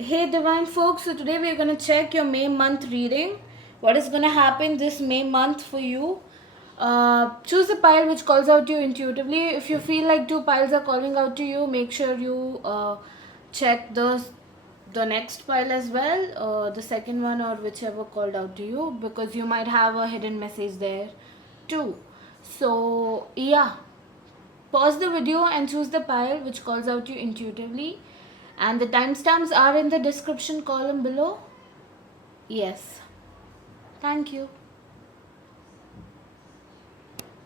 Hey divine folks, so today we're going to check your May month reading. What is going to happen this May month for you? Choose a pile which calls out to you intuitively. If you feel like two piles are calling out to you, make sure you check the next pile as well, the second one or whichever called out to you, because you might have a hidden message there too. So yeah, pause the video and choose the pile which calls out to you intuitively, and the timestamps are in the description column below. Yes, thank you.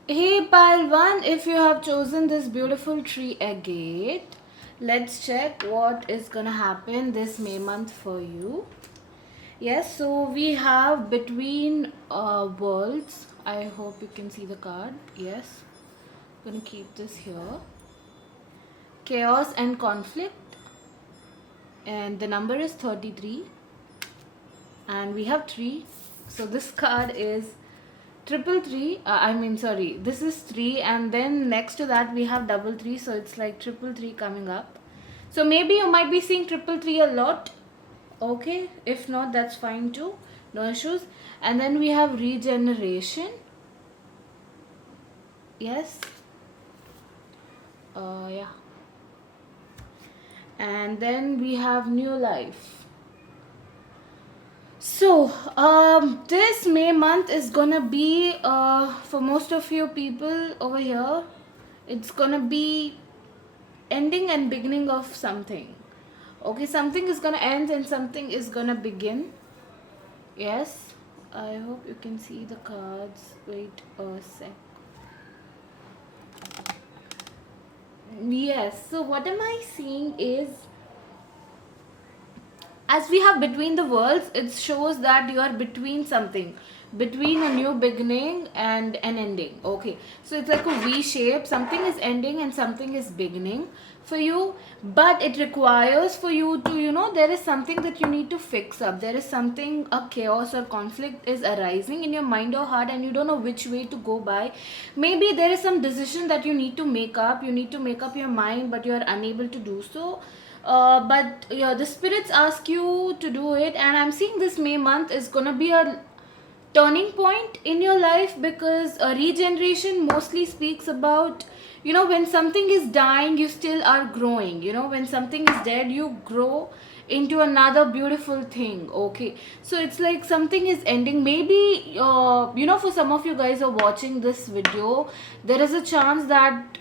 Hey pile 1, if you have chosen this beautiful tree agate, let's check what is gonna happen this May month for you. Yes, so we have between worlds. I hope you can see the card. Yes, I'm gonna keep this here. Chaos and conflict, and the number is 33, and we have 3. So this card is triple three. This is 3, and then next to that we have double three, so it's like triple three coming up. So maybe you might be seeing triple three a lot. Okay, if not, that's fine too, no issues. And then we have regeneration. Yes, yeah. And then we have new life. So, this May month is gonna be, for most of you people over here, it's gonna be ending and beginning of something. Okay, something is gonna end and something is gonna begin. Yes, I hope you can see the cards. Wait a sec. Yes, so what am I seeing is, as we have between the worlds, it shows that you are between something, between a new beginning and an ending. Okay, so it's like a V shape. Something is ending and something is beginning for you, but it requires for you to, there is something that you need to fix up. There is something, a chaos or conflict is arising in your mind or heart, and you don't know which way to go by. Maybe there is some decision that you need to make up. You need to make up your mind, but you are unable to do so. But yeah, the spirits ask you to do it, and I'm seeing this May month is gonna be a turning point in your life, because regeneration mostly speaks about, when something is dying, you still are growing. When something is dead, you grow into another beautiful thing. Okay, so it's like something is ending. Maybe for some of you guys who are watching this video, there is a chance that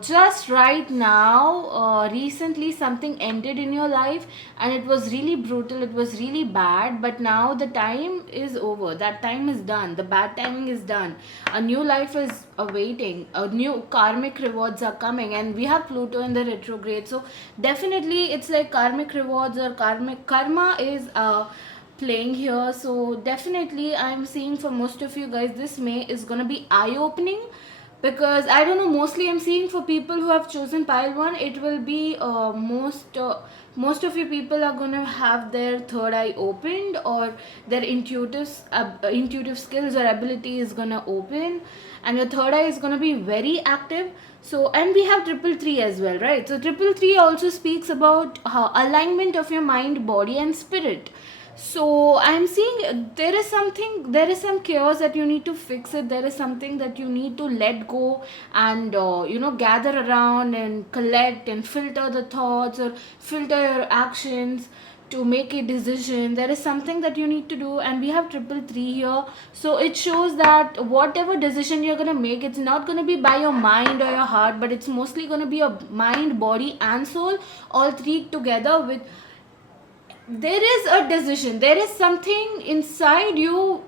just right now, recently something ended in your life, and it was really brutal, it was really bad, but now the time is over, that time is done, the bad timing is done, a new life is awaiting, a new karmic rewards are coming, and we have Pluto in the retrograde. So definitely it's like karmic rewards or karmic karma is playing here. So definitely I'm seeing for most of you guys this May is gonna be eye opening, because I don't know, mostly I'm seeing for people who have chosen pile 1, it will be most of you people are going to have their third eye opened, or their intuitive skills or ability is going to open, and your third eye is going to be very active. So, and we have triple three as well, right? So triple three also speaks about alignment of your mind, body and spirit. So I'm seeing there is some chaos that you need to fix it. There is something that you need to let go, and gather around and collect and filter the thoughts or filter your actions to make a decision. There is something that you need to do, and we have triple three here. So it shows that whatever decision you're gonna make, it's not gonna be by your mind or your heart, but it's mostly gonna be your mind, body and soul, all three together. With there is a decision, there is something inside you,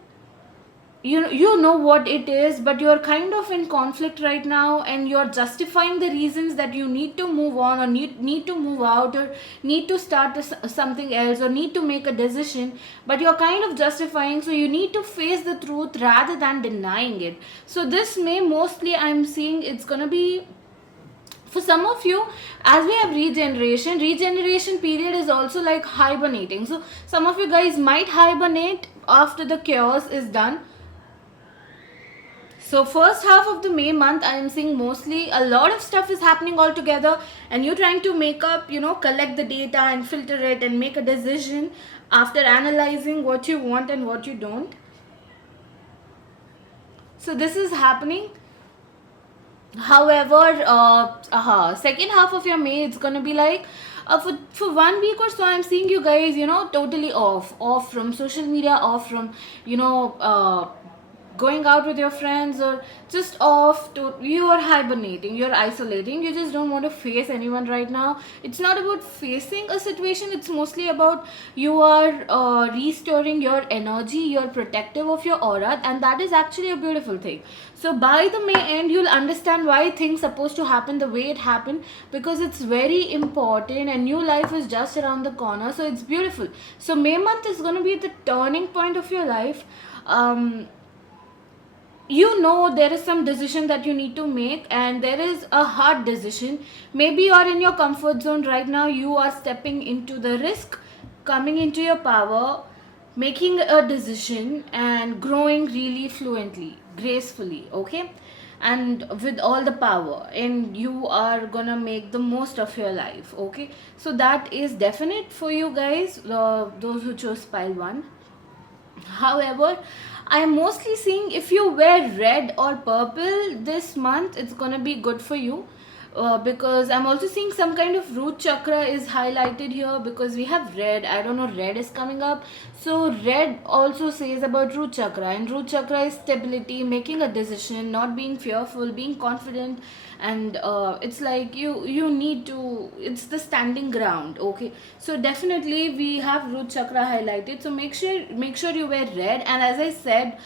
you know what it is, but you're kind of in conflict right now, and you're justifying the reasons that you need to move on, or need to move out, or need to start something else, or need to make a decision, but you're kind of justifying. So you need to face the truth rather than denying it. So this May, mostly I'm seeing it's gonna be for some of you, as we have regeneration period is also like hibernating. So some of you guys might hibernate after the chaos is done. So first half of the May month, I am seeing mostly a lot of stuff is happening all together, and you're trying to make up, collect the data and filter it and make a decision after analyzing what you want and what you don't. So this is happening. However, second half of your May, it's gonna be like for 1 week or so. I'm seeing you guys, totally off from social media, off from going out with your friends, or just off. You are hibernating, you're isolating, you just don't want to face anyone right now. It's not about facing a situation, it's mostly about you are restoring your energy, you're protective of your aura, and that is actually a beautiful thing. So by the May end, you'll understand why things supposed to happen the way it happened, because it's very important and new life is just around the corner. So it's beautiful. So May month is going to be the turning point of your life. There is some decision that you need to make, and there is a hard decision. Maybe you are in your comfort zone right now, you are stepping into the risk, coming into your power, making a decision and growing really fluently, gracefully, okay, and with all the power, and you are gonna make the most of your life, okay. So that is definite for you guys, those who chose pile 1. However, I am mostly seeing if you wear red or purple this month, it's gonna be good for you. Because I'm also seeing some kind of root chakra is highlighted here, because we have red. I don't know, red is coming up. So red also says about root chakra, and root chakra is stability, making a decision, not being fearful, being confident, and it's like you need to, it's the standing ground, okay. So definitely we have root chakra highlighted, so make sure you wear red. And as I said,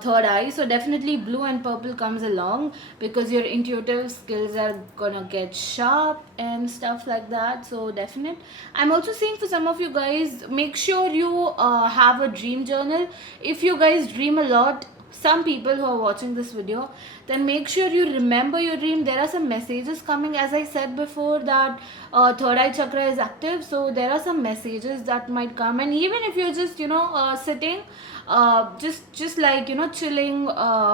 third eye, so definitely blue and purple comes along, because your intuitive skills are gonna get sharp and stuff like that. So definite. I'm also seeing for some of you guys, make sure you have a dream journal. If you guys dream a lot, some people who are watching this video, then make sure you remember your dream. There are some messages coming, as I said before, that third eye chakra is active, so there are some messages that might come. And even if you're just sitting, just like chilling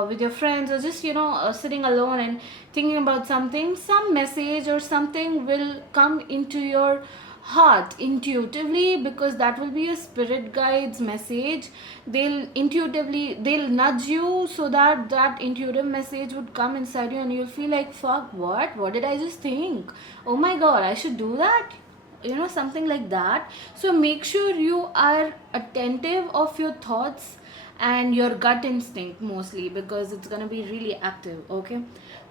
with your friends, or just sitting alone and thinking about something, some message or something will come into your heart intuitively, because that will be your spirit guide's message. They'll nudge you, so that intuitive message would come inside you, and you'll feel like, fuck, what did I just think? Oh my god, I should do that, something like that. So make sure you are attentive of your thoughts and your gut instinct mostly, because it's gonna be really active, okay.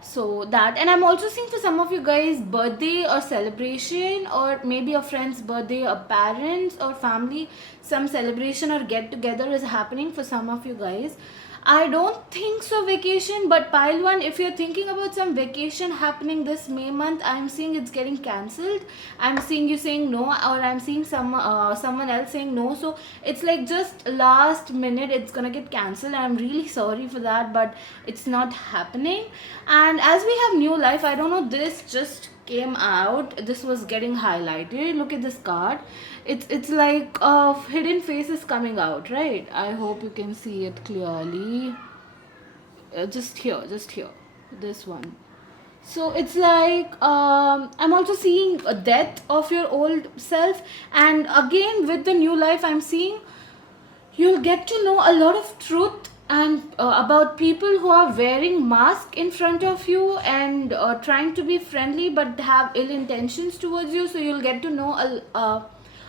So that. And I'm also seeing for some of you guys, birthday or celebration, or maybe a friend's birthday, a parents or family, some celebration or get together is happening for some of you guys. I don't think so vacation, but pile 1, if you're thinking about some vacation happening this May month, I'm seeing it's getting cancelled. I'm seeing you saying no, or I'm seeing someone else saying no. So it's like just last minute it's gonna get cancelled. I'm really sorry for that, but it's not happening. And as we have new life, I don't know, this just came out, this was getting highlighted. Look at this card. It's like hidden faces coming out, right? I hope you can see it clearly. Just here, this one. So it's like I'm also seeing a death of your old self, and again with the new life, I'm seeing you'll get to know a lot of truth and about people who are wearing mask in front of you and trying to be friendly but have ill intentions towards you. So you'll get to know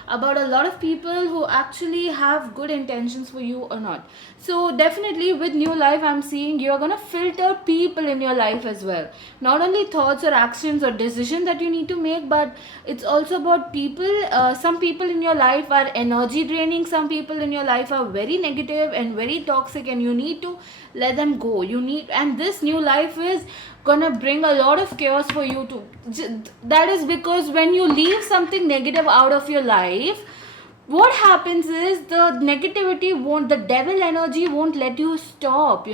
about a lot of people who actually have good intentions for you or not. So definitely with new life, I'm seeing you're gonna filter people in your life as well. Not only thoughts or actions or decisions that you need to make, but it's also about people. Some people in your life are energy draining. Some people in your life are very negative and very toxic, and you need to let them go. And this new life is gonna bring a lot of chaos for you too. That is because when you leave something negative out of your life, what happens is the devil energy won't let you stop,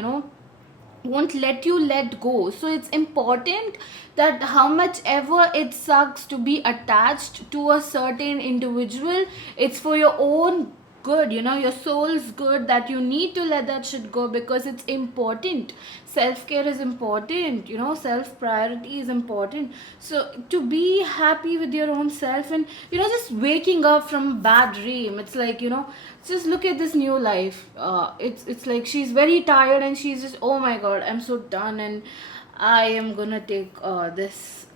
won't let you let go. So it's important that how much ever it sucks to be attached to a certain individual, it's for your own good, you know, your soul's good, that you need to let that shit go because it's important. Self-care is important, you know, self priority is important. So to be happy with your own self, and you know, just waking up from a bad dream, it's like, you know, just look at this new life. It's like she's very tired and she's just, oh my god, I'm so done, and I am gonna take this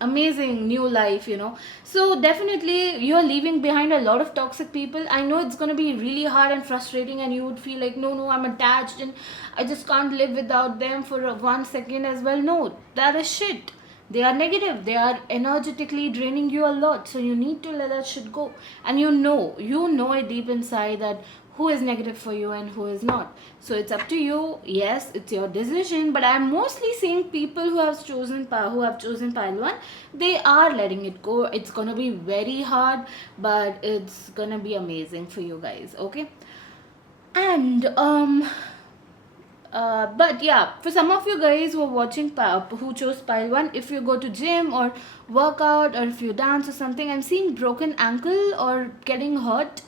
amazing new life, you know. So definitely you're leaving behind a lot of toxic people. I know it's gonna be really hard and frustrating, and you would feel like, no, no, I'm attached and I just can't live without them for 1 second as well. No, that is shit. They are negative, they are energetically draining you a lot, so you need to let that shit go. And you know it deep inside that who is negative for you and who is not. So it's up to you. Yes, it's your decision, but I'm mostly seeing people who have chosen pile 1, they are letting it go. It's gonna be very hard, but it's gonna be amazing for you guys, okay? And but yeah, for some of you guys who are watching who chose pile 1, if you go to gym or workout, or if you dance or something, I'm seeing broken ankle or getting hurt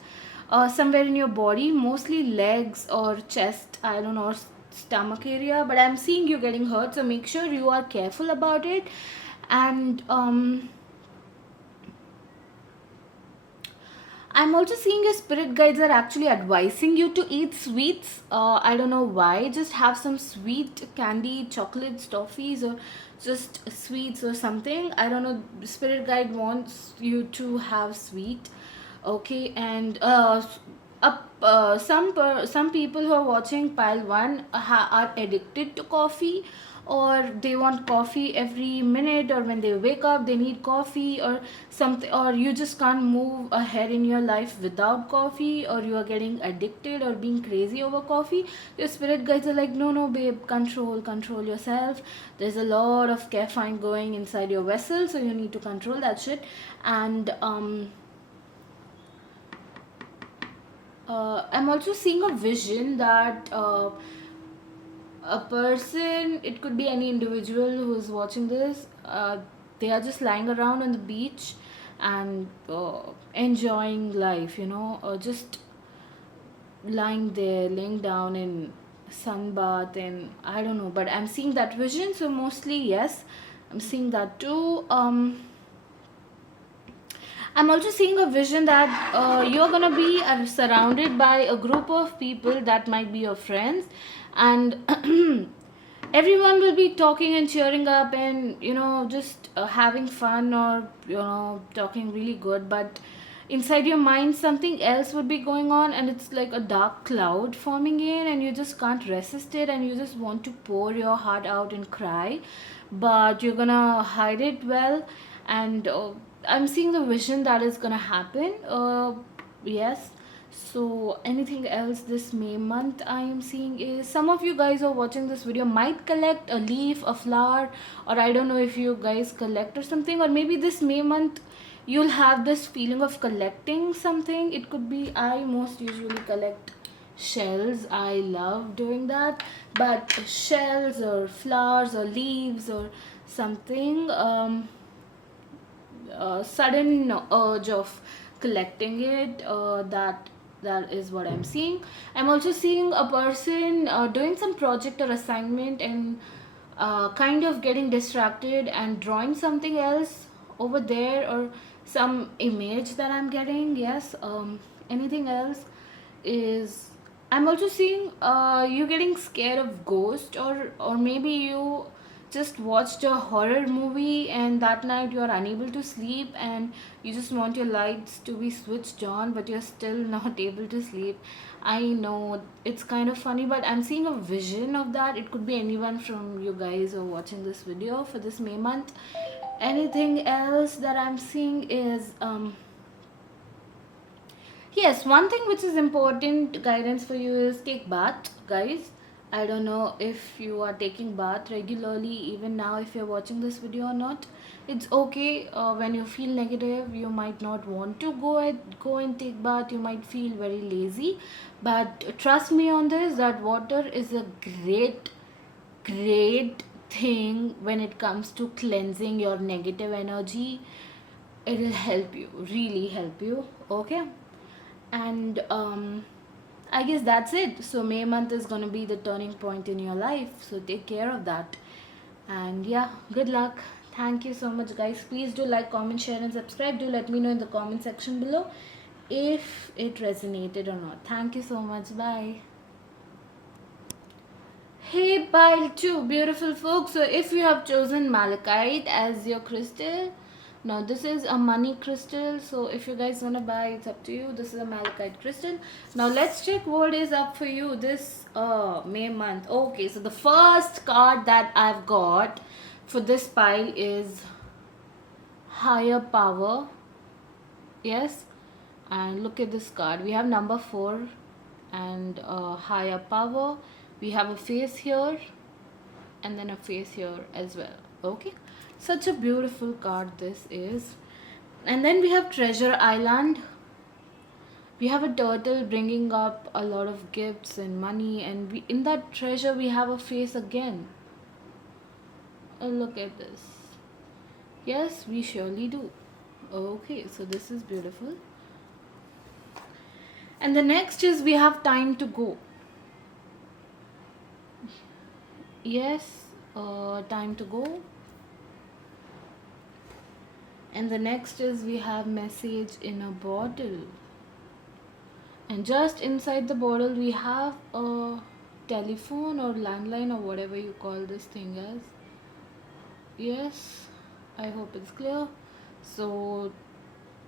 somewhere in your body, mostly legs or chest, I don't know, or stomach area, but I'm seeing you getting hurt, so make sure you are careful about it. And I'm also seeing your spirit guides are actually advising you to eat sweets. I don't know why. Just have some sweet candy, chocolates, toffees, or just sweets or something. I don't know. Spirit guide wants you to have sweet. Okay, and some people who are watching pile 1 are addicted to coffee, or they want coffee every minute, or when they wake up they need coffee or something, or you just can't move ahead in your life without coffee, or you are getting addicted or being crazy over coffee. Your spirit guides are like, no, no, babe, control yourself. There's a lot of caffeine going inside your vessel, so you need to control that shit. And I'm also seeing a vision that a person, it could be any individual who's watching this, they are just lying around on the beach and enjoying life, you know, or just lying there, laying down in sunbath, and I don't know, but I'm seeing that vision, so mostly yes, I'm seeing that too. I'm also seeing a vision that you're gonna be surrounded by a group of people that might be your friends, and everyone will be talking and cheering up, and you know, just having fun, or you know, talking really good, but inside your mind something else would be going on, and it's like a dark cloud forming in, and you just can't resist it, and you just want to pour your heart out and cry, but you're gonna hide it well. And I'm seeing the vision that is gonna happen. Yes. So anything else this May month I am seeing is, some of you guys who are watching this video might collect a leaf, a flower, or I don't know if you guys collect or something, or maybe this May month you'll have this feeling of collecting something. It could be, I most usually collect shells. I love doing that, but shells or flowers or leaves or something, sudden urge of collecting it, that is what I'm seeing. I'm also seeing a person doing some project or assignment, and kind of getting distracted and drawing something else over there, or some image that I'm getting. Yes. Anything else is, I'm also seeing you getting scared of ghost, or maybe you just watched a horror movie and that night you are unable to sleep, and you just want your lights to be switched on, but you're still not able to sleep. I know it's kind of funny, but I'm seeing a vision of that. It could be anyone from you guys who are watching this video for this May month. Anything else that I'm seeing is yes, one thing which is important guidance for you is take bath, guys. I don't know if you are taking bath regularly, even now, if you're watching this video or not. It's okay. When you feel negative, you might not want to go and take bath. You might feel very lazy, but trust me on this, that water is a great thing when it comes to cleansing your negative energy. It will help you, really help you. Okay. And I guess that's it. So May month is going to be the turning point in your life, so take care of that. And yeah, good luck. Thank you so much, guys. Please do like, comment, share, and subscribe. Do let me know in the comment section below if it resonated or not. Thank you so much. Bye. Hey, pile 2, beautiful folks. So, if you have chosen malachite as your crystal, now this is a money crystal. So, if you guys want to buy, it's up to you. This is a malachite crystal. Now, let's check what is up for you this May month. Okay, so the first card that I've got for this pile is Higher Power. Yes, and look at this card. We have number 4 and Higher Power. We have a face here and then a face here as well. Okay, such a beautiful card this is. And then we have Treasure Island. We have a turtle bringing up a lot of gifts and money, and in that treasure we have a face again. Oh, look at this. Yes, we surely do. Okay, so this is beautiful. And the next is we have Time to Go. Yes, time to go. And the next is we have Message in a Bottle. And just inside the bottle we have a telephone or landline or whatever you call this thing as. Yes, I hope it's clear. So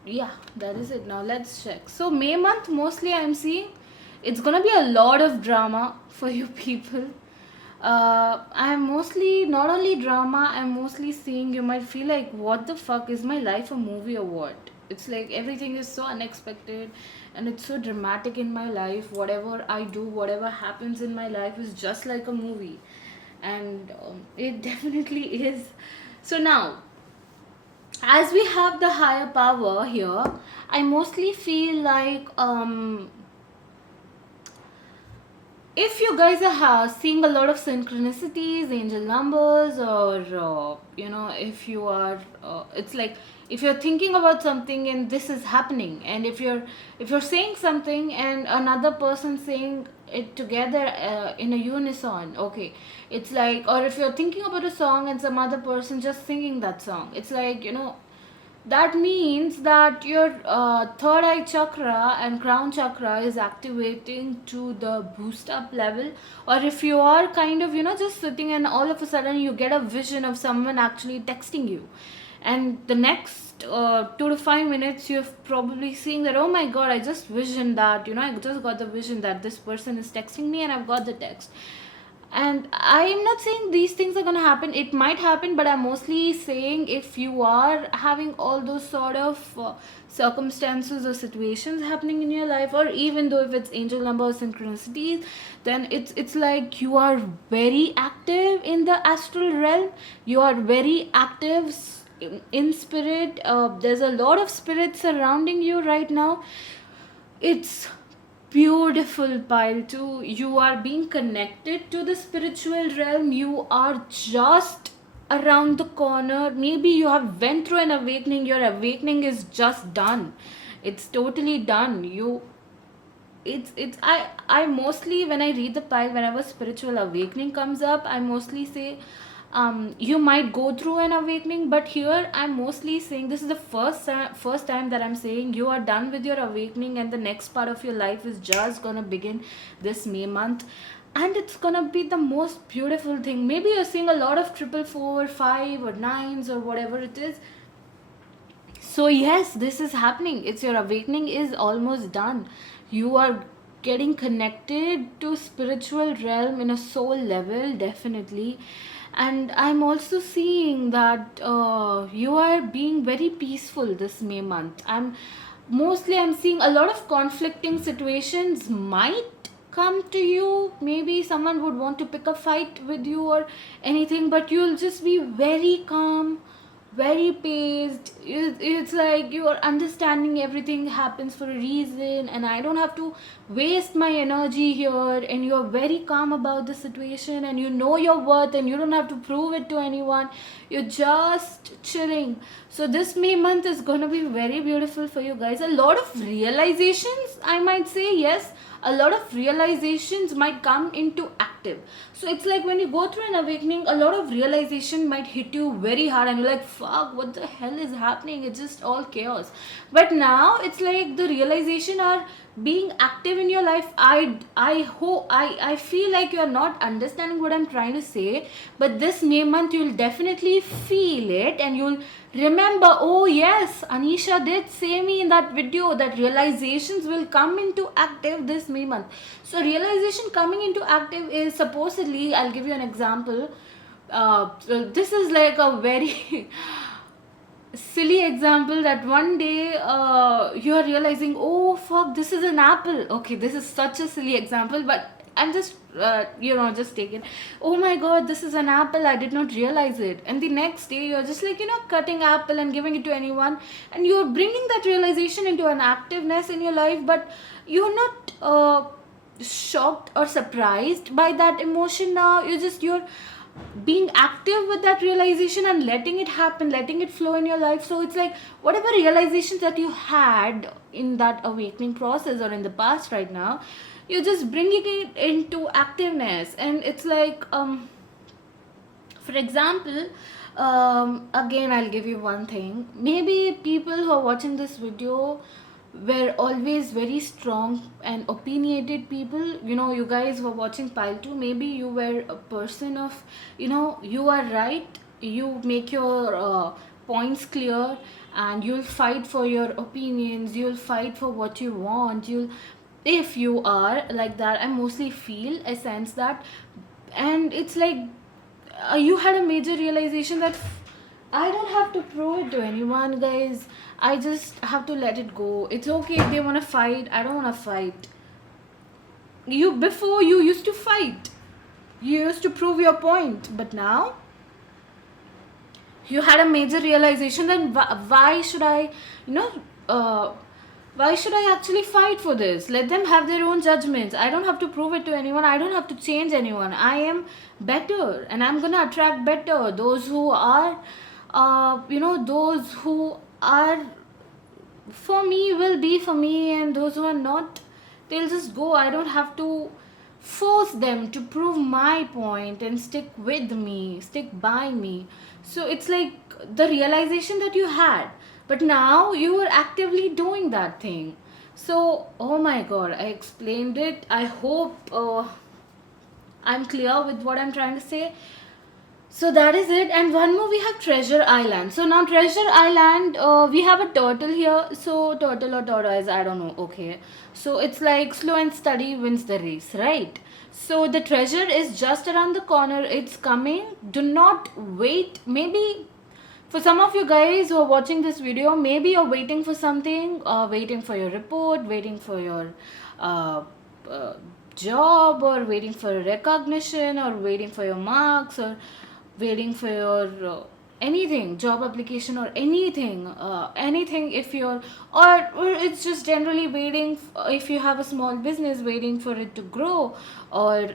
yeah, that is it. Now let's check. So May month, mostly I'm seeing it's gonna be a lot of drama for you people. I'm mostly not only drama, I'm mostly seeing you might feel like, what the fuck, is my life a movie or what? It's like everything is so unexpected and it's so dramatic in my life. Whatever I do, whatever happens in my life is just like a movie, and it definitely is. So now, as we have the higher power here, I mostly feel like if you guys are seeing a lot of synchronicities, angel numbers, or if you are it's like if you're thinking about something and this is happening, and if you're saying something and another person saying it together in a unison, okay, it's like, or if you're thinking about a song and some other person just singing that song, it's like, that means that your third eye chakra and crown chakra is activating to the boost up level. Or if you are kind of just sitting and all of a sudden you get a vision of someone actually texting you, and the next 2 to 5 minutes you're probably seeing that, oh my god, I just visioned that, I just got the vision that this person is texting me and I've got the text. And I'm not saying these things are going to happen. It might happen, but I'm mostly saying if you are having all those sort of circumstances or situations happening in your life, or even though if it's angel number or synchronicities, then it's like you are very active in the astral realm. You are very active in spirit. There's a lot of spirit surrounding you right now. It's beautiful, pile 2. You are being connected to the spiritual realm. You are just around the corner. Maybe you have went through an awakening. Your awakening is just done. It's totally done. I mostly, when I read the pile, whenever spiritual awakening comes up, I mostly say you might go through an awakening, but here I'm mostly saying this is the first time that I'm saying you are done with your awakening, and the next part of your life is just gonna begin this May month, and it's gonna be the most beautiful thing. Maybe you're seeing a lot of 444, 5 or 9s or whatever it is. So yes, this is happening. It's your awakening is almost done. You are getting connected to spiritual realm in a soul level, definitely. And I'm also seeing that you are being very peaceful this May month. I'm seeing a lot of conflicting situations might come to you. Maybe someone would want to pick a fight with you or anything, but you'll just be very calm, very paced. It's like you're understanding everything happens for a reason, and I don't have to waste my energy here. And you're very calm about the situation, and you know your worth, and you don't have to prove it to anyone. You're just chilling. So this May month is gonna be very beautiful for you guys. A lot of realizations, I might say. Yes, a lot of realizations might come into active. So it's like when you go through an awakening, a lot of realization might hit you very hard, and you're like, fuck, what the hell is happening? It's just all chaos. But now it's like the realization are being active in your life. I hope, I feel like you're not understanding what I'm trying to say, but this May month you'll definitely feel it, and you'll remember, oh yes, Anisha did say me in that video that realizations will come into active this May month. So realization coming into active is supposedly, I'll give you an example. So this is like a very silly example that one day you are realizing, oh fuck, this is an apple. Okay, this is such a silly example, but I'm just just taking, oh my god, this is an apple, I did not realize it. And the next day you're just like, cutting apple and giving it to anyone, and you're bringing that realization into an activeness in your life, but you're not shocked or surprised by that emotion. Now you're being active with that realization and letting it happen, letting it flow in your life. So it's like whatever realizations that you had in that awakening process or in the past right now, you're just bringing it into activeness. And it's like, for example, again, I'll give you one thing. Maybe people who are watching this video were always very strong and opinionated people. You guys were watching Pile 2. Maybe you were a person of, you are right. You make your points clear, and you'll fight for your opinions. You'll fight for what you want. If you are like that, I mostly feel a sense that, and it's like you had a major realization that I don't have to prove it to anyone, guys. I just have to let it go. It's okay if they want to fight. I don't want to fight. Before you used to fight. You used to prove your point. But now you had a major realization. Then why should I, why should I actually fight for this? Let them have their own judgments. I don't have to prove it to anyone. I don't have to change anyone. I am better, and I'm gonna attract better. Those who are, those who are for me will be for me, and those who are not, they'll just go. I don't have to force them to prove my point and stick with me, stick by me. So it's like the realization that you had, but now you are actively doing that thing. So, oh my god, I explained it. I hope I'm clear with what I'm trying to say. So that is it. And one more, we have Treasure Island. So now Treasure Island, we have a turtle here. So turtle or tortoise, I don't know. Okay. So it's like slow and steady wins the race, right? So the treasure is just around the corner. It's coming. Do not wait. Maybe for some of you guys who are watching this video, maybe you're waiting for something, waiting for your report, waiting for your uh, job, or waiting for recognition, or waiting for your marks, or waiting for your anything, job application, or anything. If you're, or it's just generally waiting, if you have a small business, waiting for it to grow, or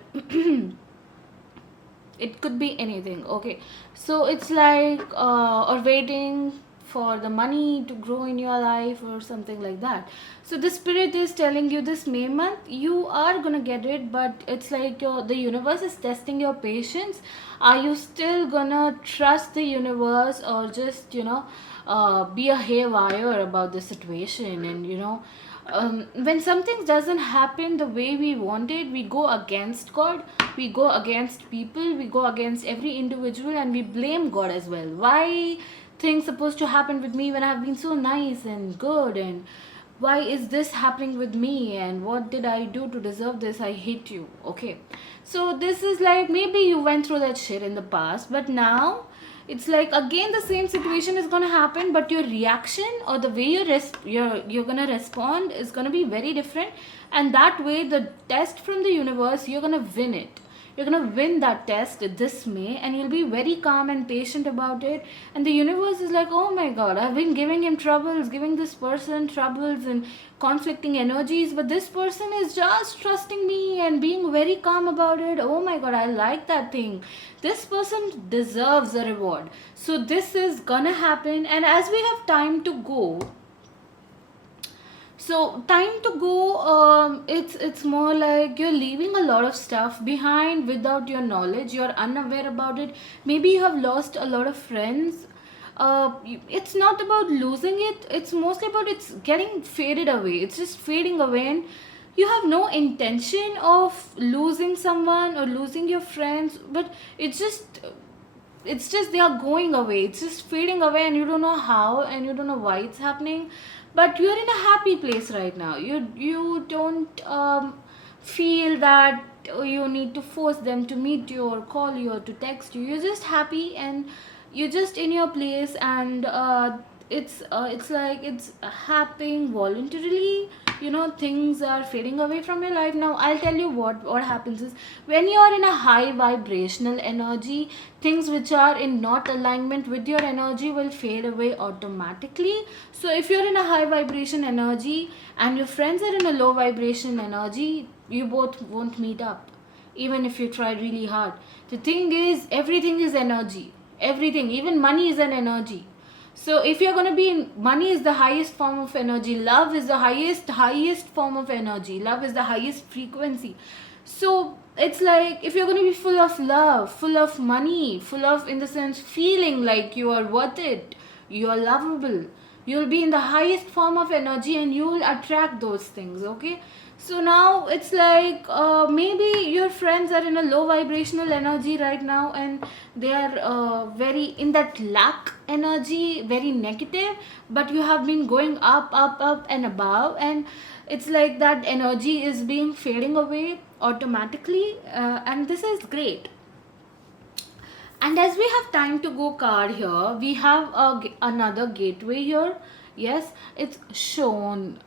it could be anything. Okay, so it's like or waiting for the money to grow in your life or something like that. So the spirit is telling you this May month you are gonna get it, but it's like the universe is testing your patience. Are you still gonna trust the universe, or just be a haywire about the situation? And when something doesn't happen the way we wanted, we go against God, we go against people, we go against every individual, and we blame God as well. Why things supposed to happen with me when I've been so nice and good? And why is this happening with me? And what did I do to deserve this? I hate you. Okay, so this is like, maybe you went through that shit in the past, but now it's like again the same situation is going to happen, but your reaction, or the way you're going to respond, is going to be very different. And that way the test from the universe, you're going to win it. you're gonna win that test this May, and you'll be very calm and patient about it. And the universe is like, oh my god, I've been giving him troubles, giving this person troubles and conflicting energies, but this person is just trusting me and being very calm about it. Oh my god, I like that thing. This person deserves a reward. So this is gonna happen. And as we have time to go, so time to go, it's more like you're leaving a lot of stuff behind without your knowledge. You're unaware about it. Maybe you have lost a lot of friends. It's not about losing it. It's mostly about it's getting faded away. It's just fading away, and you have no intention of losing someone or losing your friends. But it's just they are going away, it's just fading away, and you don't know how and you don't know why it's happening. But you're in a happy place right now. You don't feel that you need to force them to meet you or call you or to text you. You're just happy, and you're just in your place, and it's like it's happening voluntarily. Things are fading away from your life. Now I'll tell you what happens is, when you're in a high vibrational energy, things which are in not alignment with your energy will fade away automatically. So if you're in a high vibration energy and your friends are in a low vibration energy, you both won't meet up, even if you try really hard. The thing is, everything is energy. Everything, even money, is an energy. So if you're going to be in, money is the highest form of energy, love is the highest form of energy, love is the highest frequency. So it's like, if you're going to be full of love, full of money, full of, in the sense, feeling like you are worth it, you are lovable, you'll be in the highest form of energy, and you will attract those things. Okay, so now it's like, maybe your friends are in a low vibrational energy right now, and they are very in that lack energy, very negative. But you have been going up, up, up and above, and it's like that energy is being fading away automatically, and this is great. And as we have time to go card here, we have another gateway here. Yes, it's shown.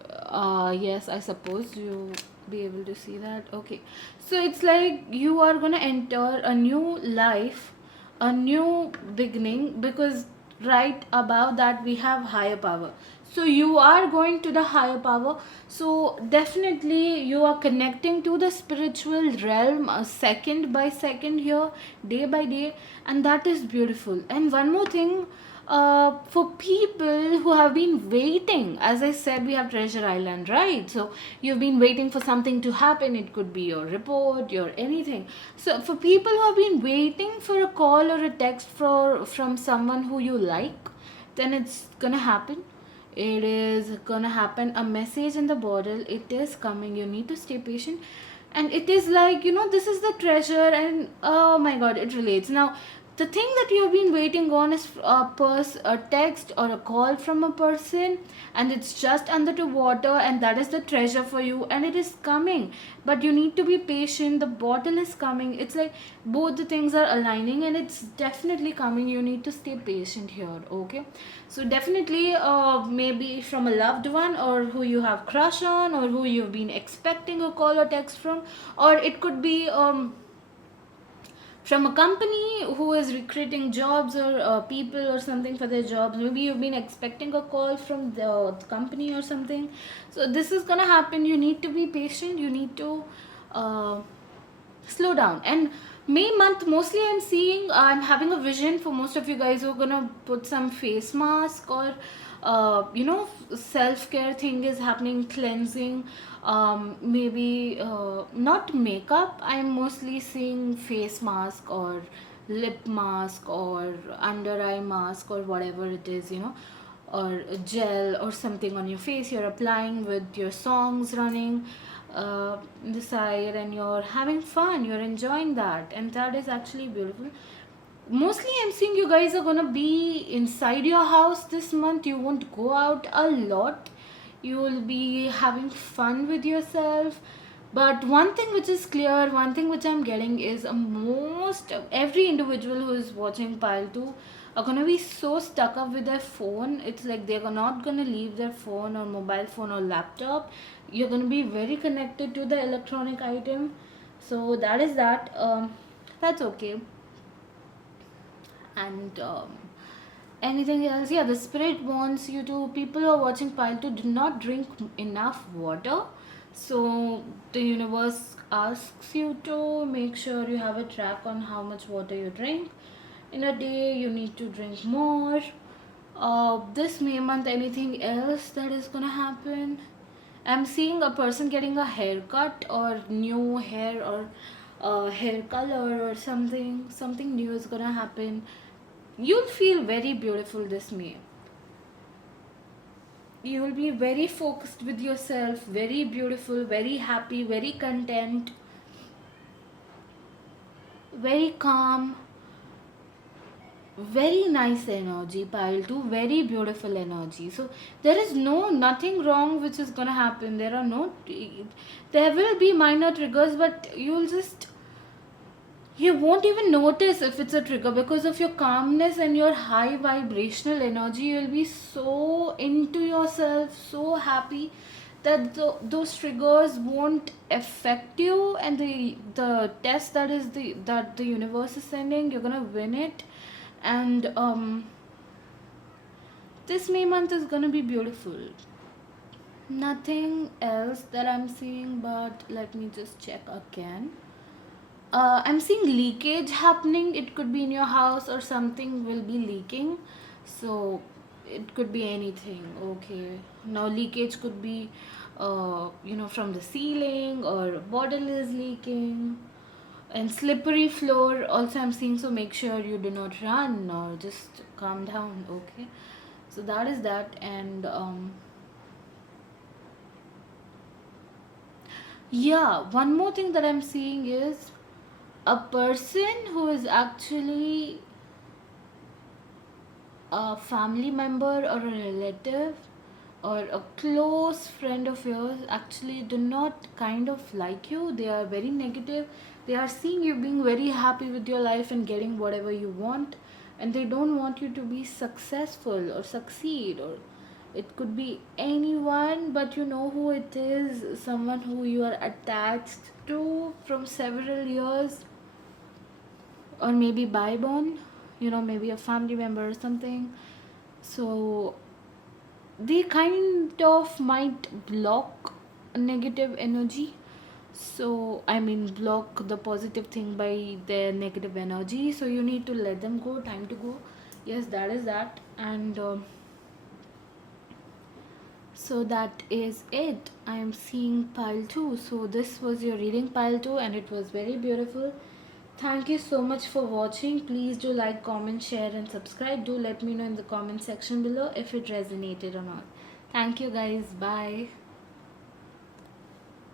Yes, I suppose you be able to see that. Okay, so it's like you are gonna enter a new life, a new beginning, because right above that we have higher power. So you are going to the higher power. So definitely you are connecting to the spiritual realm, second by second here, day by day, and that is beautiful. And one more thing, for people who have been waiting, as I said, we have Treasure Island, right? So you've been waiting for something to happen. It could be your report, your anything. So for people who have been waiting for a call or a text from someone who you like, then it's gonna happen. It is gonna happen. A message in the bottle, it is coming. You need to stay patient. And it is like, this is the treasure, and oh my god, it relates. Now, the thing that you have been waiting on is a text or a call from a person, and it's just under the water, and that is the treasure for you, and it is coming. But you need to be patient. The bottle is coming. It's like both the things are aligning, and it's definitely coming. You need to stay patient here. Okay, so definitely, maybe from a loved one, or who you have crush on, or who you've been expecting a call or text from, or it could be from a company who is recruiting jobs, or people or something for their jobs. Maybe you've been expecting a call from the company or something. So this is gonna happen. You need to be patient. You need to uh, slow down. And May month, mostly I'm having a vision for most of you guys who are gonna put some face mask, or self-care thing is happening, cleansing, maybe not makeup. I'm mostly seeing face mask, or lip mask, or under eye mask, or whatever it is, or a gel or something on your face you're applying with your songs running the side, and you're having fun, you're enjoying that, and that is actually beautiful. Mostly I'm seeing you guys are gonna be inside your house this month. You won't go out a lot. You will be having fun with yourself. But one thing which is clear, one thing which I'm getting is, most every individual who is watching Pile 2 are gonna be so stuck up with their phone. It's like they're not gonna leave their phone or mobile phone or laptop. You're gonna be very connected to the electronic item. So that is that. That's okay. And anything else? Yeah, the spirit wants you to. People who are watching pile 2 do not drink enough water. So the universe asks you to make sure you have a track on how much water you drink. In a day, you need to drink more. This May month, anything else that is gonna happen? I'm seeing a person getting a haircut or new hair or hair color or something. Something new is gonna happen. You'll feel very beautiful this May. You will be very focused with yourself, very beautiful, very happy, very content, very calm, very nice energy. Pile 2, very beautiful energy. So there is nothing wrong which is gonna happen. There will be minor triggers, but you won't even notice if it's a trigger because of your calmness and your high vibrational energy. You'll be so into yourself, so happy that those triggers won't affect you, and the test that the universe is sending, you're gonna win it. And this May month is gonna be beautiful. Nothing else that I'm seeing, but let me just check again. I'm seeing leakage happening. It could be in your house or something will be leaking. So it could be anything. Okay. Now leakage could be, from the ceiling, or a bottle is leaking. And slippery floor also I'm seeing. So make sure you do not run or just calm down. Okay. So that is that. And yeah, one more thing that I'm seeing is a person who is actually a family member or a relative or a close friend of yours actually do not kind of like you. They are very negative. They are seeing you being very happy with your life and getting whatever you want, and they don't want you to be successful or succeed. Or it could be anyone, but you know who it is. Someone who you are attached to from several years, or maybe bygone, maybe a family member or something. So they kind of might block negative energy. So I mean, block the positive thing by their negative energy. So you need to let them go. Time to go. Yes, that is that. And so that is it. I am seeing pile 2. So this was your reading, pile 2, and it was very beautiful. Thank you so much for watching. Please do like, comment, share, and subscribe. Do let me know in the comment section below if it resonated or not. Thank you guys. Bye.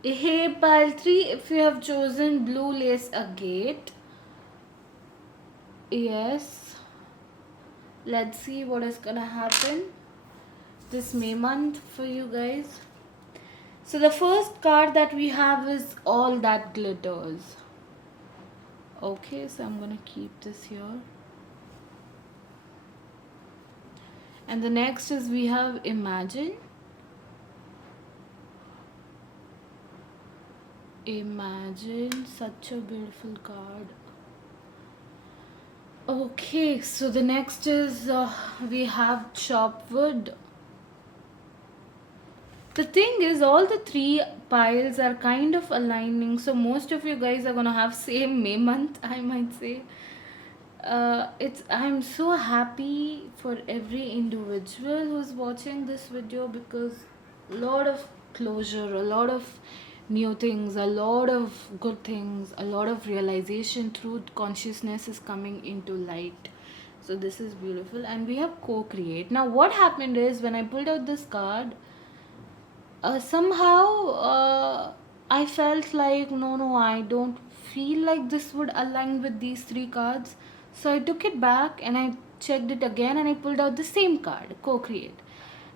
Hey pile 3, if you have chosen blue lace agate, yes, let's see what is gonna happen this May month for you guys. So the first card that we have is All That Glitters. Okay, so I'm gonna keep this here. And the next is we have Imagine. Imagine, such a beautiful card. Okay, so the next is we have Chop Wood. The thing is, all the three piles are kind of aligning, so most of you guys are gonna have same May month, I might say. I'm so happy for every individual who's watching this video, because a lot of closure, a lot of new things, a lot of good things, a lot of realization through consciousness is coming into light. So this is beautiful. And we have co-create. Now what happened is, when I pulled out this card, somehow I felt like, no, I don't feel like this would align with these three cards. So I took it back and I checked it again, and I pulled out the same card, co-create.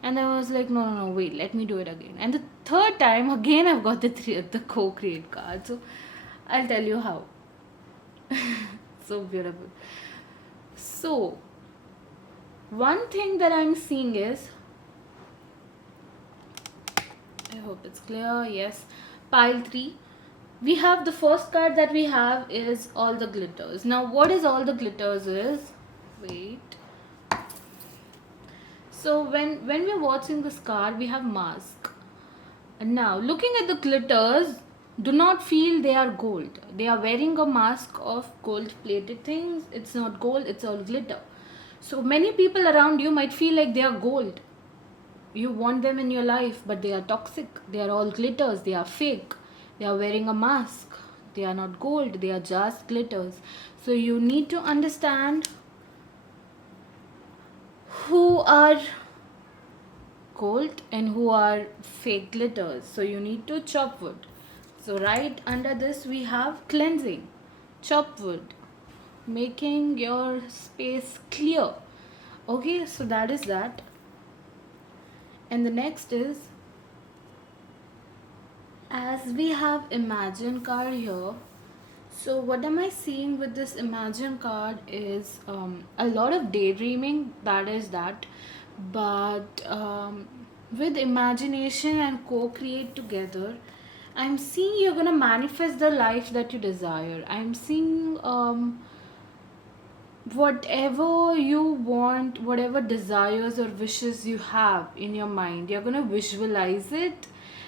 And I was like, no, wait, let me do it again. And the third time again I've got the co-create card. So I'll tell you how. So beautiful. So one thing that I'm seeing is, I hope it's clear. Yes, pile 3. We have the first card that we have is all the glitters. Now, what is all the glitters is? Wait. So when we're watching this card, we have mask. And now, looking at the glitters, do not feel they are gold. They are wearing a mask of gold-plated things. It's not gold. It's all glitter. So many people around you might feel like they are gold. You want them in your life, but they are toxic. They are all glitters. They are fake. They are wearing a mask. They are not gold. They are just glitters. So you need to understand who are gold and who are fake glitters. So you need to chop wood. So right under this we have cleansing. Chop wood. Making your space clear. Okay, so that is that. And the next is, as we have imagine card here, so what am I seeing with this imagine card is a lot of daydreaming, that is that, but with imagination and co-create together, I'm seeing you're gonna manifest the life that you desire. I'm seeing whatever you want, whatever desires or wishes you have in your mind, you're going to visualize it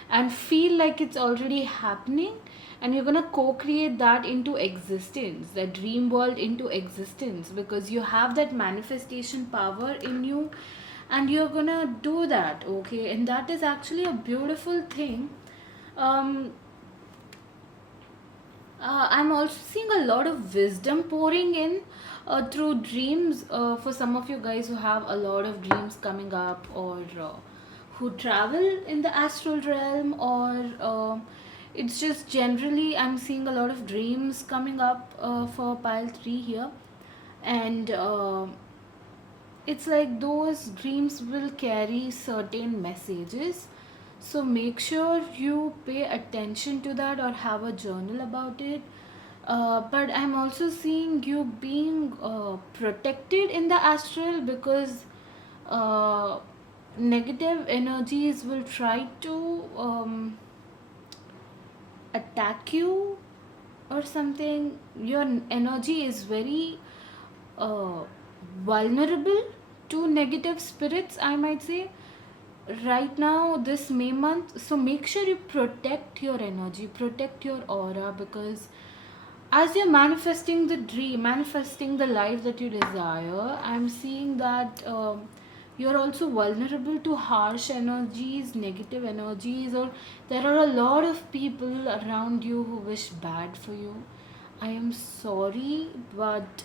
and feel like it's already happening, and you're going to co-create that into existence, that dream world into existence, because you have that manifestation power in you, and you're going to do that. Okay, and that is actually a beautiful thing. um I'm also seeing a lot of wisdom pouring in through dreams, for some of you guys who have a lot of dreams coming up, or who travel in the astral realm, or it's just generally I'm seeing a lot of dreams coming up for pile 3 here. And it's like those dreams will carry certain messages, so make sure you pay attention to that or have a journal about it. But I'm also seeing you being protected in the astral, because uh, negative energies will try to attack you or something. Your energy is very uh, vulnerable to negative spirits, I might say, right now, this May month. So make sure you protect your energy, protect your aura, because as you're manifesting the dream, manifesting the life that you desire, I'm seeing that you're also vulnerable to harsh energies, negative energies, or there are a lot of people around you who wish bad for you. I am sorry, but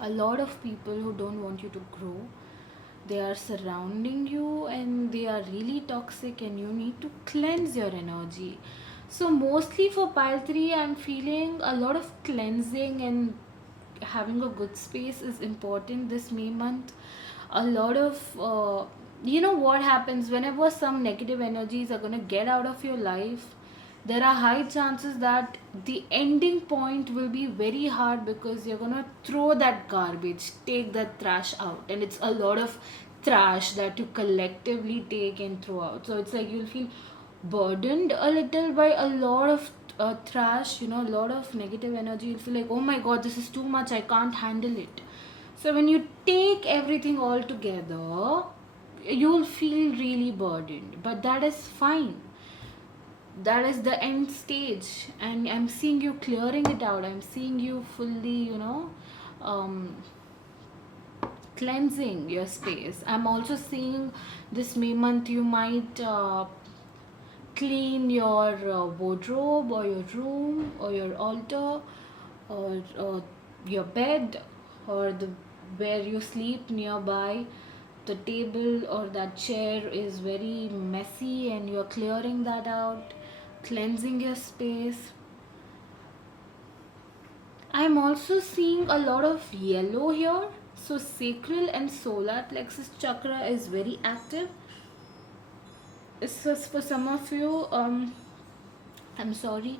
a lot of people who don't want you to grow, they are surrounding you and they are really toxic, and you need to cleanse your energy. So mostly for pile 3, I'm feeling a lot of cleansing, and having a good space is important this May month. A lot of you know what happens whenever some negative energies are going to get out of your life, there are high chances that the ending point will be very hard, because you're going to throw that garbage, take that trash out, and it's a lot of trash that you collectively take and throw out. So it's like you'll feel burdened a little by a lot of trash, you know, a lot of negative energy. You'll feel like, oh my god, this is too much, I can't handle it. So when you take everything all together, you'll feel really burdened, but that is fine. That is the end stage, and I'm seeing you clearing it out. I'm seeing you fully, you know, um, cleansing your space. I'm also seeing this May month you might clean your wardrobe, or your room, or your altar, or your bed, or the where you sleep nearby. The table or that chair is very messy, and you're clearing that out, cleansing your space. I'm also seeing a lot of yellow here. So sacral and solar plexus chakra is very active. So for some of you, I'm sorry.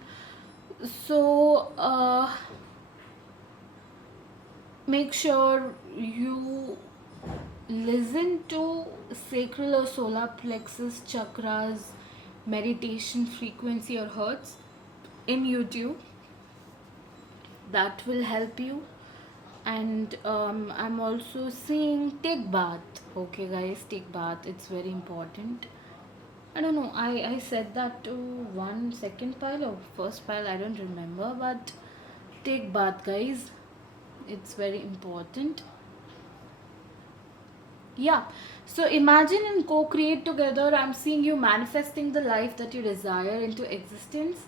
So make sure you listen to sacral or solar plexus chakras meditation frequency or hertz. in YouTube that will help you. And I'm also seeing take bath. Okay, guys, take bath. It's very important. I don't know. I said that to one second pile or first pile. I don't remember, but take bath, guys. It's very important. Yeah. So imagine and co-create together. I'm seeing you manifesting the life that you desire into existence.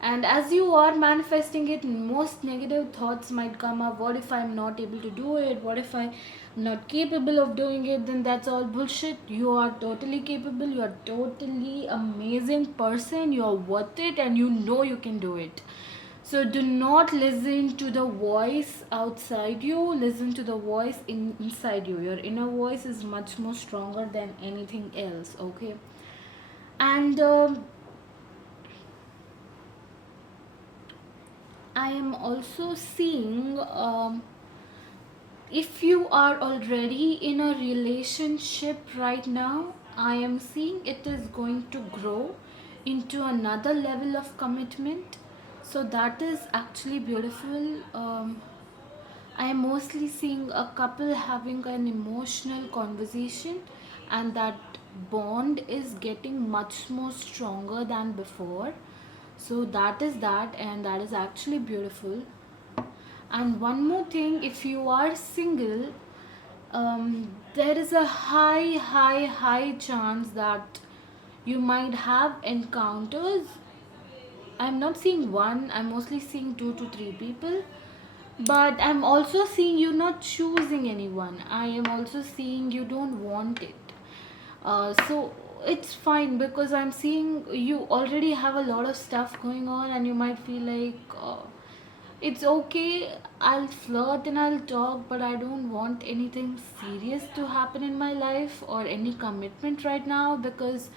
And as you are manifesting it, most negative thoughts might come up. What if I'm not able to do it? What if I'm not capable of doing it? Then that's all bullshit. You are totally capable. You are totally amazing person. You are worth it, and you know you can do it. So do not listen to the voice outside you. Listen to the voice inside you. Your inner voice is much more stronger than anything else. Okay. And I am also seeing, if you are already in a relationship right now, I am seeing it is going to grow into another level of commitment. So that is actually beautiful. I am mostly seeing a couple having an emotional conversation, and that bond is getting much more stronger than before. So that is that, and that is actually beautiful. And one more thing, if you are single, there is a high chance that you might have encounters. I'm not seeing one, I'm mostly seeing two to three people. But I'm also seeing you not choosing anyone. I am also seeing you don't want it. So it's fine, because I'm seeing you already have a lot of stuff going on, and you might feel like, it's okay, I'll flirt and I'll talk, but I don't want anything serious to happen in my life or any commitment right now, because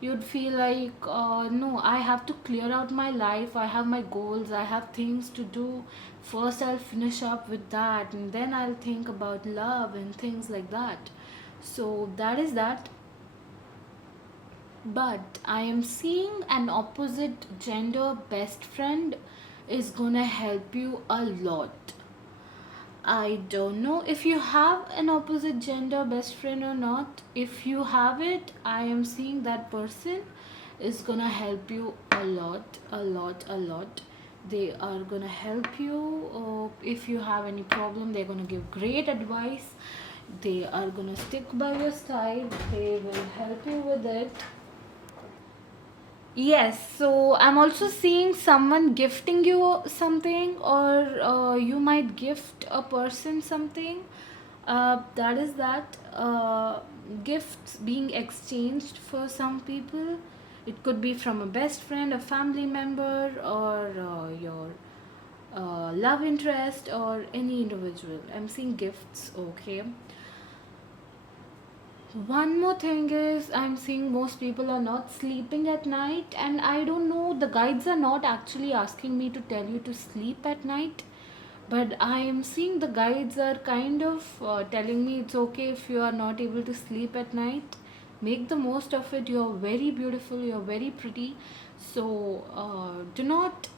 you'd feel like, no, I have to clear out my life. I have my goals, I have things to do. First, I'll finish up with that, and then I'll think about love and things like that. So, that is that. But I am seeing an opposite gender best friend is gonna help you a lot. I don't know if you have an opposite gender best friend or not. If you have it, I am seeing that person is gonna help you a lot, a lot, a lot. They are gonna help you. If you have any problem, they're gonna give great advice. They are gonna stick by your side. They will help you with it. Yes, so I'm also seeing someone gifting you something, or you might gift a person something. That is that. Gifts being exchanged for some people. It could be from a best friend, a family member, or your love interest, or any individual. I'm seeing gifts, okay. One more thing is, I'm seeing most people are not sleeping at night, and I don't know, the guides are not actually asking me to tell you to sleep at night, but I am seeing the guides are kind of telling me it's okay if you are not able to sleep at night. Make the most of it. You're very beautiful, you're very pretty. So do not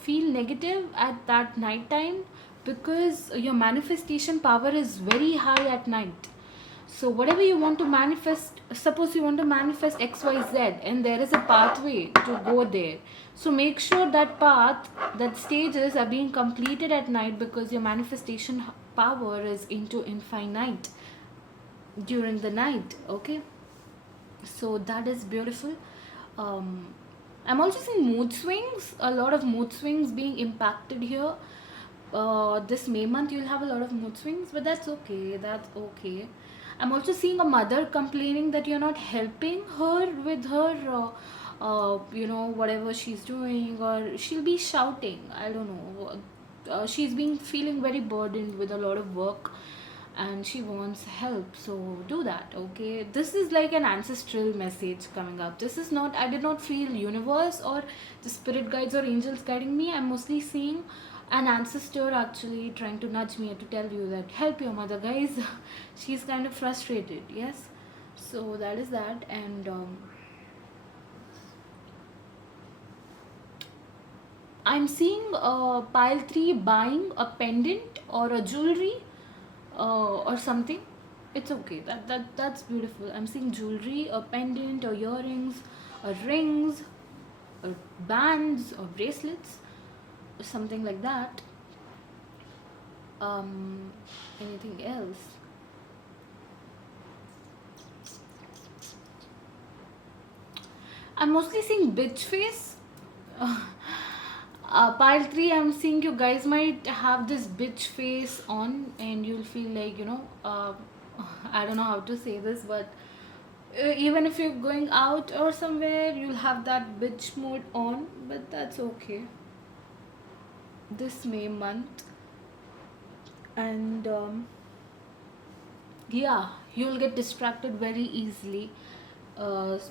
feel negative at that night time, because your manifestation power is very high at night. So whatever you want to manifest, suppose you want to manifest XYZ, and there is a pathway to go there. So make sure that path, that stages are being completed at night, because your manifestation power is into infinite during the night. Okay, so that is beautiful. um, I'm also seeing mood swings, a lot of mood swings being impacted here. This May month you'll have a lot of mood swings, but that's okay, that's okay. I'm also seeing a mother complaining that you're not helping her with her whatever she's doing, or she'll be shouting, I don't know. She's been feeling very burdened with a lot of work, and she wants help. So do that, okay. This is like an ancestral message coming up. This is not, I did not feel universe or the spirit guides or angels guiding me. I'm mostly seeing an ancestor actually trying to nudge me to tell you that help your mother, guys. She's kind of frustrated. Yes, so that is that. And I'm seeing pile 3 buying a pendant or a jewelry or something. It's okay. That's beautiful. I'm seeing jewelry, a pendant, or earrings, or rings, or bands, or bracelets, or something like that. Um, Anything else? I'm mostly seeing bitch face. Pile 3, I'm seeing you guys might have this bitch face on, and you'll feel like, I don't know how to say this, but even if you're going out or somewhere, you'll have that bitch mode on, but that's okay. This May month. And yeah, you'll get distracted very easily,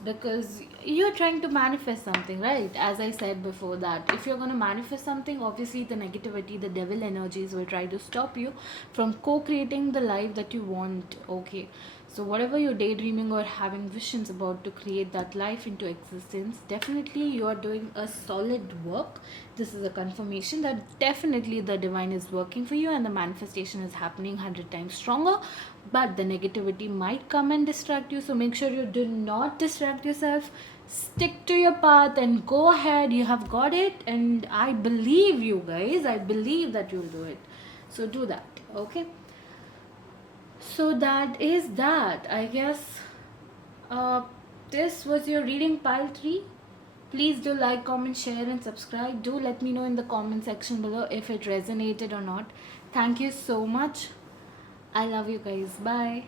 because you're trying to manifest something, right? As I said before, that if you're going to manifest something, obviously the negativity, the devil energies will try to stop you from co-creating the life that you want. Okay, so whatever you're daydreaming or having visions about to create that life into existence, definitely you are doing a solid work. This is a confirmation that definitely the divine is working for you, and the manifestation is happening 100 times stronger. But the negativity might come and distract you, so make sure you do not distract yourself. Stick to your path and go ahead. You have got it, and I believe you guys. I believe that you'll do it. So do that, okay? So that is that, I guess. uh, this was your reading pile 3. Please do like, comment, share, and subscribe. Do let me know in the comment section below if it resonated or not. Thank you so much. I love you guys. Bye.